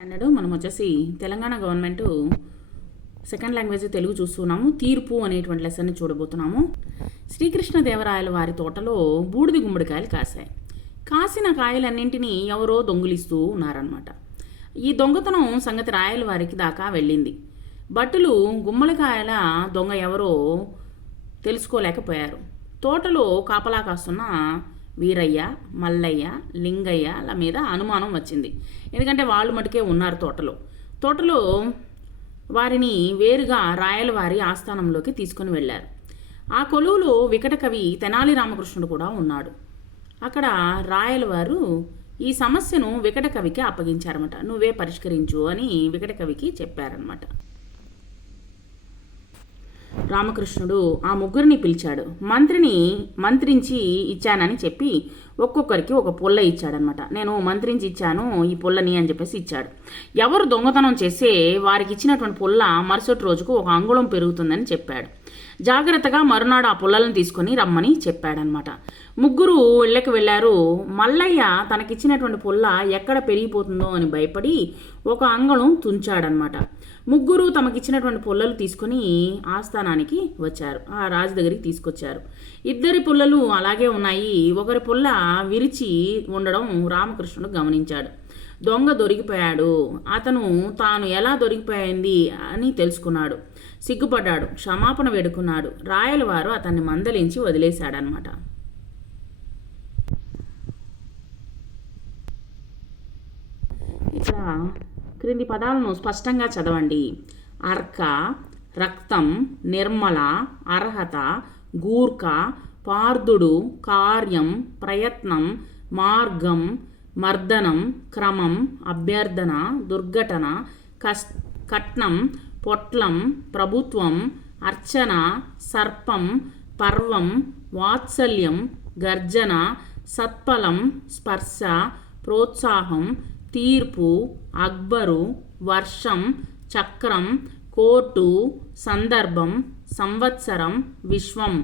మనం వచ్చేసి Telangana government second language Telugu చూస్తున్నాము. తీర్పు అనేటువంటి లెసన్ని చూడబోతున్నాము. శ్రీకృష్ణదేవరాయల వారి తోటలో బూడిది గుమ్మడికాయలు కాశాయి. కాసిన కాయలన్నింటినీ ఎవరో దొంగిలిస్తూ ఉన్నారనమాట. ఈ దొంగతనం సంగతి రాయల వారికి దాకా వెళ్ళింది. భటులు గుమ్మడికాయల దొంగ ఎవరో తెలుసుకోలేకపోయారు. తోటలో కాపలా కాస్తున్న వీరయ్య, మల్లయ్య, లింగయ్యల మీద అనుమానం వచ్చింది. ఎందుకంటే వాళ్ళు మటుకే ఉన్నారు తోటలో వారిని వేరుగా రాయలవారి ఆస్థానంలోకి తీసుకుని వెళ్ళారు. ఆ కొలువులో వికట కవి తెనాలి రామకృష్ణుడు కూడా ఉన్నాడు. అక్కడ రాయలవారు ఈ సమస్యను వికట కవికి అప్పగించారన్నమాట. నువ్వే పరిష్కరించు అని వికట కవికి చెప్పారనమాట. రామకృష్ణుడు ఆ ముగ్గురిని పిలిచాడు. మంత్రించి ఇచ్చానని చెప్పి ఒక్కొక్కరికి ఒక పుల్ల ఇచ్చాడనమాట. నేను మంత్రించి ఇచ్చాను ఈ పుల్లని అని చెప్పేసి ఇచ్చాడు. ఎవరు దొంగతనం చేస్తే వారికి ఇచ్చినటువంటి పుల్ల మరుసటి రోజుకు 1 అంగుళం పెరుగుతుందని చెప్పాడు. జాగ్రత్తగా మరునాడు ఆ పుల్లలను తీసుకొని రమ్మని చెప్పాడనమాట. ముగ్గురు ఇళ్ళకి వెళ్ళారు. మల్లయ్య తనకిచ్చినటువంటి పుల్ల ఎక్కడ పెరిగిపోతుందో అని భయపడి 1 అంగుళం తుంచాడనమాట. ముగ్గురు తమకిచ్చినటువంటి పుల్లలు తీసుకొని ఆస్థానానికి వచ్చారు. ఆ రాజు దగ్గరికి తీసుకొచ్చారు. ఇద్దరి పుల్లలు అలాగే ఉన్నాయి. ఒకరి పుల్ల విరిచి ఉండడం రామకృష్ణుడు గమనించాడు. దొంగ దొరికిపోయాడు. అతను తాను ఎలా దొరికిపోయింది అని తెలుసుకున్నాడు. సిగ్గుపడ్డాడు. క్షమాపణ వేడుకున్నాడు. రాయలవారు అతన్ని మందలించి వదిలేశాడనమాట. ఇక్కడ క్రింది పదాలను స్పష్టంగా చదవండి. అర్క, రక్తం, నిర్మల, అర్హత, గూర్ఖ, పార్థుడు, కార్యం, ప్రయత్నం, మార్గం, మర్దనం, క్రమం, అభ్యర్థన, దుర్ఘటన, కట్నం, పొట్లం, ప్రభుత్వం, అర్చన, సర్పం, పర్వం, వాత్సల్యం, గర్జన, సత్ఫలం, స్పర్శ, ప్రోత్సాహం, తీర్పు, అక్బరు, వర్షం, చక్రం, కోర్టు, సందర్భం, సంవత్సరం, విశ్వం.